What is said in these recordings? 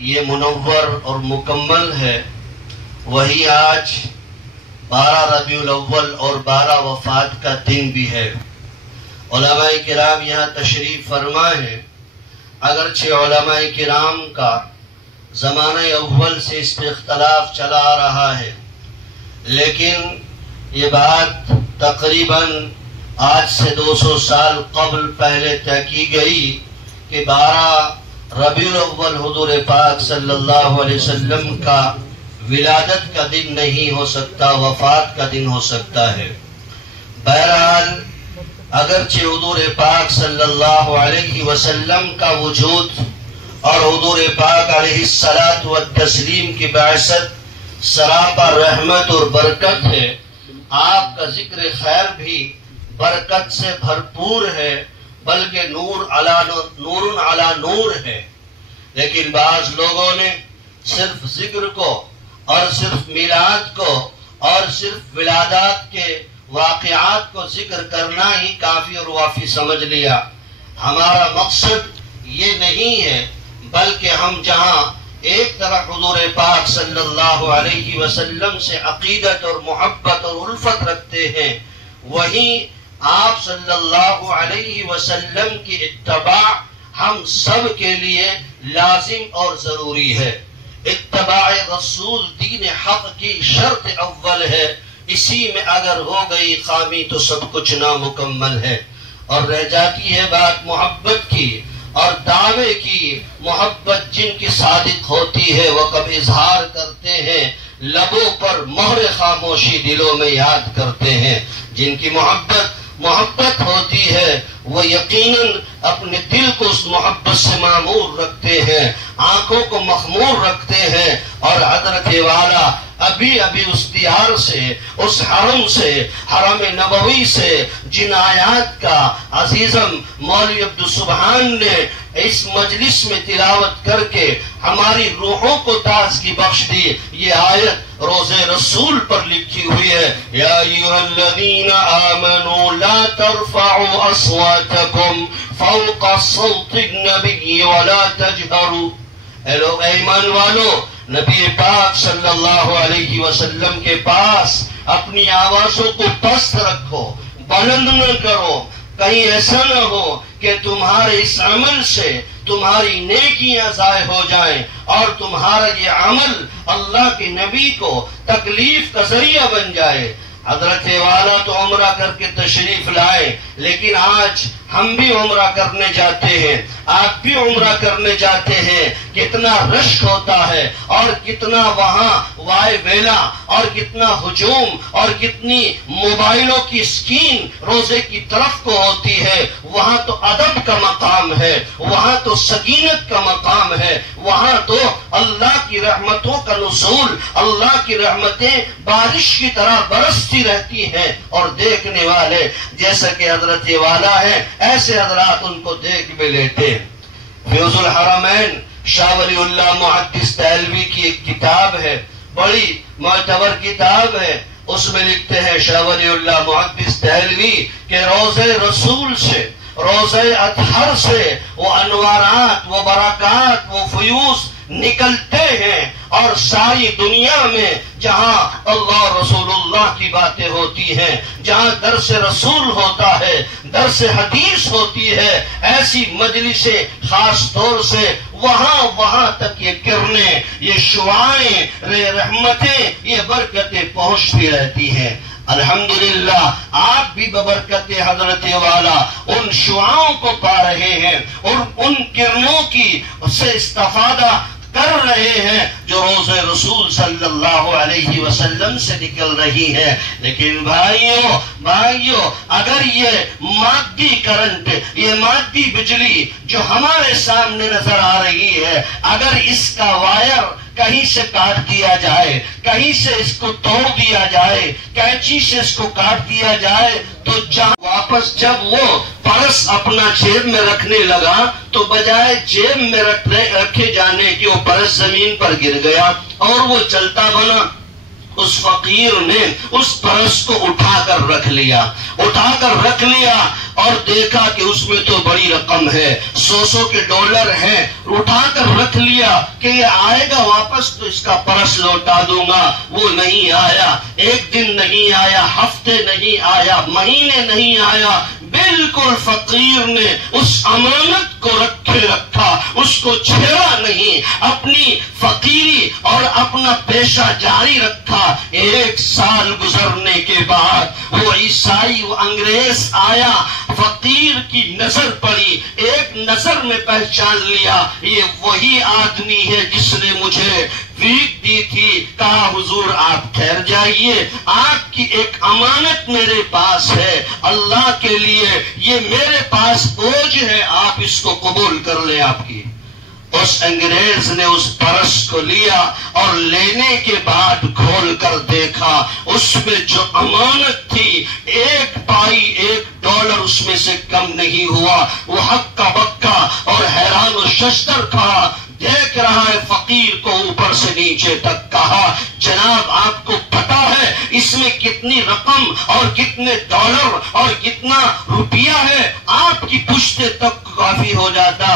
یہ منور اور مکمل ہے، وہی آج 12 ربیع الاول اور 12 وفات کا دن بھی ہے۔ علماء کرام یہاں تشریف فرما ہے۔ اگرچہ علماء کرام کا زمانہ اول سے اس پہ اختلاف چلا آ رہا ہے، لیکن یہ بات تقریباً آج سے 200 سال قبل پہلے طے کی گئی کہ 12 ربیع الاول حضور پاک صلی اللہ علیہ وسلم کا ولادت کا دن نہیں ہو سکتا، وفات کا دن ہو سکتا ہے۔ بہرحال اگرچہ حضور پاک صلی اللہ علیہ وسلم کا وجود اور حضور پاک علیہ الصلاۃ والتسلیم کی بعثت سراپا رحمت اور برکت ہے، آپ کا ذکر خیر بھی برکت سے بھرپور ہے، بلکہ نور علی نور ہے، لیکن بعض لوگوں نے صرف ذکر کو اور صرف میلاد کو اور صرف ولادات کے واقعات کو ذکر کرنا ہی کافی اور وافی سمجھ لیا۔ ہمارا مقصد یہ نہیں ہے، بلکہ ہم جہاں ایک طرف حضور پاک صلی اللہ علیہ وسلم سے عقیدت اور محبت اور الفت رکھتے ہیں، وہیں آپ صلی اللہ علیہ وسلم کی اتباع ہم سب کے لیے لازم اور ضروری ہے۔ اتباع رسول دین حق کی شرط اول ہے، اسی میں اگر ہو گئی خامی تو سب کچھ نامکمل ہے۔ اور رہ جاتی ہے بات محبت کی اور دعوے کی۔ محبت جن کی صادق ہوتی ہے وہ کب اظہار کرتے ہیں، لبوں پر مہر خاموشی دلوں میں یاد کرتے ہیں۔ جن کی محبت ہوتی ہے وہ یقیناً اپنے دل کو اس محبت سے معمور رکھتے ہیں، آنکھوں کو مخمور رکھتے ہیں، اور حضرت والا ابھی اس دیار سے، اس حرم سے، حرم نبوی سے جن آیات کا عزیزم مولوی عبدالسبحان نے اس مجلس میں تلاوت کر کے ہماری روحوں کو تازگی بخش دی، یہ آیت روز رسول پر لکھی ہوئی ہے۔ یا ایھا الذین آمنوا لا ترفعوا اصواتکم فوق صوت النبی ولا تجہروا، اے لوگ ایمان والو، نبی پاک صلی اللہ علیہ وسلم کے پاس اپنی آوازوں کو پست رکھو، بلند نہ کرو، کہیں ایسا نہ ہو کہ تمہارے اس عمل سے تمہاری نیکیاں ضائع ہو جائیں اور تمہارا یہ عمل اللہ کے نبی کو تکلیف کا ذریعہ بن جائے۔ حضرت والا تو عمرہ کر کے تشریف لائے، لیکن آج ہم بھی عمرہ کرنے جاتے ہیں، آپ بھی عمرہ کرنے جاتے ہیں، کتنا رشک ہوتا ہے اور کتنا وہاں وائے ویلا اور کتنا ہجوم اور کتنی موبائلوں کی سکین روزے کی طرف کو ہوتی ہے۔ وہاں تو ادب کا مقام ہے، وہاں تو سکینت کا مقام ہے، وہاں تو اللہ کی رحمتوں کا نزول، اللہ کی رحمتیں بارش کی طرح برستی رہتی ہیں، اور دیکھنے والے جیسا کہ حضرت والا ہے ایسے حضرات ان کو دیکھ بھی لیتے ہیں۔ فیوز الحرمین شاہ ولی اللہ محدث دہلوی کی ایک کتاب ہے، بڑی معتبر کتاب ہے، اس میں لکھتے ہیں شاہ ولی اللہ محدث دہلوی کہ روزے رسول سے، روزے اطہر سے وہ انوارات، وہ برکات، وہ فیوز نکلتے ہیں، اور ساری دنیا میں جہاں اللہ رسول اللہ کی باتیں ہوتی ہیں، جہاں درس رسول ہوتا ہے، درس حدیث ہوتی ہے، ایسی مجلسیں خاص طور سے وہاں تک یہ کرنے، یہ شعائیں، یہ رحمتیں، یہ برکتیں پہنچتی رہتی ہیں۔ الحمدللہ آپ بھی ببرکت حضرت والا ان شعاؤں کو پا رہے ہیں اور ان کرنوں کی سے استفادہ کر رہے ہیں جو روز رسول صلی اللہ علیہ وسلم سے نکل رہی ہے۔ لیکن بھائیو اگر یہ مادی کرنٹ، یہ مادی بجلی جو ہمارے سامنے نظر آ رہی ہے، اگر اس کا وائر کہیں سے کاٹ دیا جائے، کہیں سے اس کو توڑ دیا جائے، کینچی سے اس کو کاٹ دیا جائے، تو واپس جب وہ پرس اپنا جیب میں رکھنے لگا تو بجائے جیب میں رکھے جانے کی وہ پرس زمین پر گر گیا اور وہ چلتا بنا۔ اس فقیر نے اس پرس کو اٹھا کر رکھ لیا، اور دیکھا کہ اس میں تو بڑی رقم ہے، 100 کے ڈالر ہیں، اٹھا کر رکھ لیا کہ یہ آئے گا واپس تو اس کا پرس لوٹا دوں گا۔ وہ نہیں آیا، ایک دن نہیں آیا، ہفتے نہیں آیا، مہینے نہیں آیا، بالکل فقیر نے اس امانت کو رکھے رکھا، اس کو چھیڑا نہیں، اپنی فقیری اور اپنا پیشہ جاری رکھا۔ 1 سال گزرنے کے بعد وہ عیسائی، وہ انگریز آیا، فقیر کی نظر پڑی، ایک نظر میں پہچان لیا یہ وہی آدمی ہے جس نے مجھے ویک دی تھی۔ کہا حضور آپ ٹھہر جائیے، آپ کی ایک امانت میرے پاس ہے، اللہ کے لیے یہ میرے پاس بوجھ ہے، آپ اس کو قبول کر لیں آپ کی۔ اس انگریز نے اس پرس کو لیا اور لینے کے بعد کھول کر دیکھا، اس میں جو امانت تھی 1 پائی 1 ڈالر اس میں سے کم نہیں ہوا۔ وہ ہکا بکا اور حیران و ششدر تھا، دیکھ رہا ہے فقیر کو اوپر سے نیچے تک۔ کہا جناب آپ کو پتا ہے اس میں کتنی رقم اور کتنے ڈالر اور کتنا روپیہ ہے؟ آپ کی پشتے تک کافی ہو جاتا۔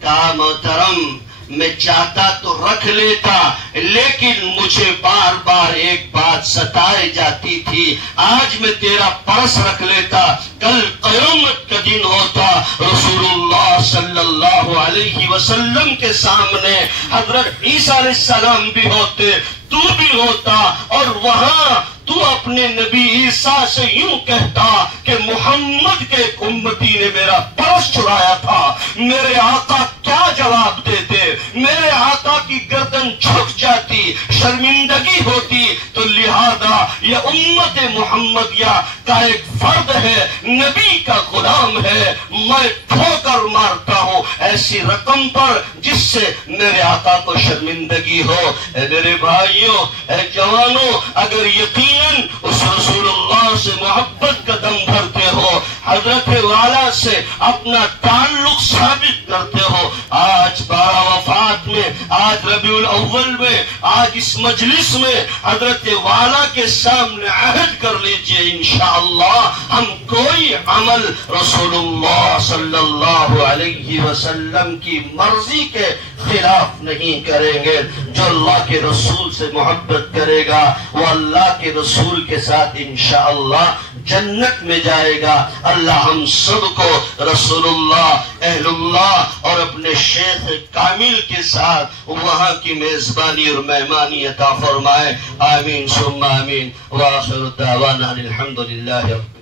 کہا محترم میں چاہتا تو رکھ لیتا، لیکن مجھے بار بار ایک بات ستائے جاتی تھی، آج میں تیرا پرس رکھ لیتا، کل قیامت کا دن ہوتا، رسول اللہ صلی اللہ علیہ وسلم کے سامنے حضرت عیسیٰ علیہ السلام بھی ہوتے، تو بھی ہوتا، اور وہاں تو اپنے نبی عیسیٰ سے یوں کہتا کہ محمد کے ایک امتی نے میرا پرس چرایا تھا۔ میرے آقا کیا جواب دیتے؟ میرے آقا کی گردن جھک جاتی، شرمندگی ہوتی۔ تو لہذا یہ امت محمدیہ کا ایک فرد ہے، نبی کا غلام ہے، میں ٹھوکر مارتا ہوں ایسی رقم پر جس سے میرے آقا کو شرمندگی ہو۔ اے میرے بھائیوں، اے جوانوں، اگر یقیناً اس رسول اللہ سے محبت کا دم بھرتے ہو، حضرت والا سے اپنا تعلق ثابت کرتے ہو، آج 12 وفات میں، آج ربیع الاول میں، آج اس مجلس میں حضرت والا کے سامنے عہد کر لیجئے انشاءاللہ ہم کوئی عمل رسول اللہ صلی اللہ علیہ وسلم کی مرضی کے خلاف نہیں کریں گے۔ جو اللہ کے رسول سے محبت کرے گا وہ اللہ کے رسول کے ساتھ انشاءاللہ جنت میں جائے گا۔ اللہ ہم سب کو رسول اللہ، اہل اللہ اور اپنے شیخ کامل کے ساتھ وہاں کی میزبانی اور مہمانی عطا فرمائے، آمین ثم آمین، وآخر دعوانا الحمدللہ۔